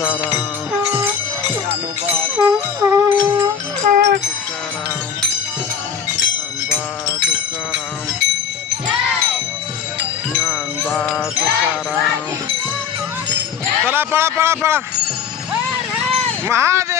Sarah. Dnyanba Tukaram चला पळा पळा पळा। महादेव!